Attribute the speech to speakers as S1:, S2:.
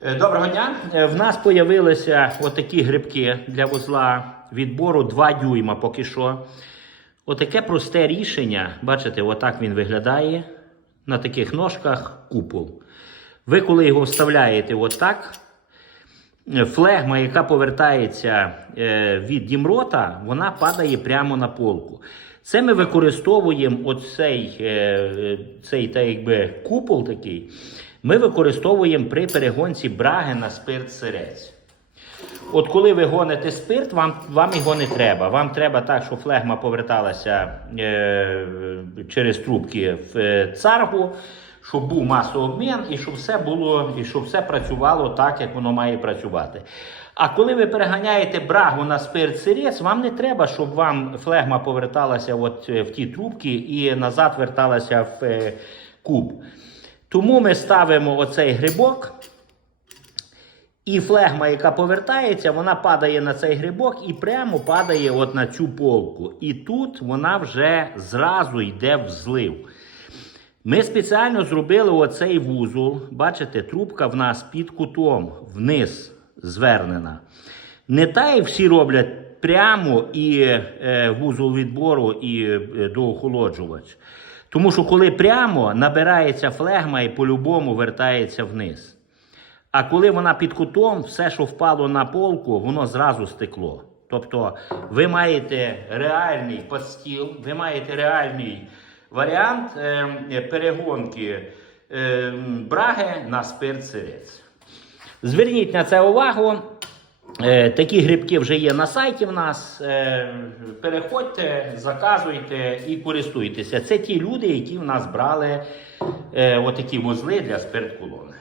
S1: Е, Доброго дня. Е, В нас з'явилися отакі грибки для вузла відбору 2 дюйма поки що. Отаке просте рішення, бачите, отак він виглядає на таких ножках купол. Ви, коли його вставляєте отак, флегма, яка повертається е, від дімрота, вона падає прямо на полку. Це ми використовуємо оцей цей, так якби, купол такий. Ми використовуємо при перегонці браги на спирт сирець. От коли ви гоните спирт, вам, вам його не треба. Вам треба так, щоб флегма поверталася е, через трубки в е, царгу, щоб був масообмін і щоб все було, і щоб все працювало так, як воно має працювати. А коли ви переганяєте брагу на спирт сирець, вам не треба, щоб вам флегма поверталася от е, в ті трубки і назад верталася в е, куб. Тому ми ставимо оцей грибок. І флегма, яка повертається, вона падає на цей грибок і прямо падає от на цю полку. І тут вона вже зразу йде в злив. Ми спеціально зробили оцей вузол. Бачите, трубка в нас під кутом вниз звернена. Не та, як всі роблять прямо і е, вузол відбору, і е, доохолоджувач. Тому що коли прямо набирається флегма і по-любому вертається вниз. А коли вона під кутом, все, що впало на полку, воно зразу стекло. Тобто ви маєте реальний подстіл, ви маєте реальний варіант е, перегонки е, браги на спирт сирець. Зверніть на це увагу. Е, Такі грибки вже є на сайті в нас. Е, Переходьте, заказуйте і користуйтеся. Це ті люди, які в нас брали е, отакі вузли для спирт-колони.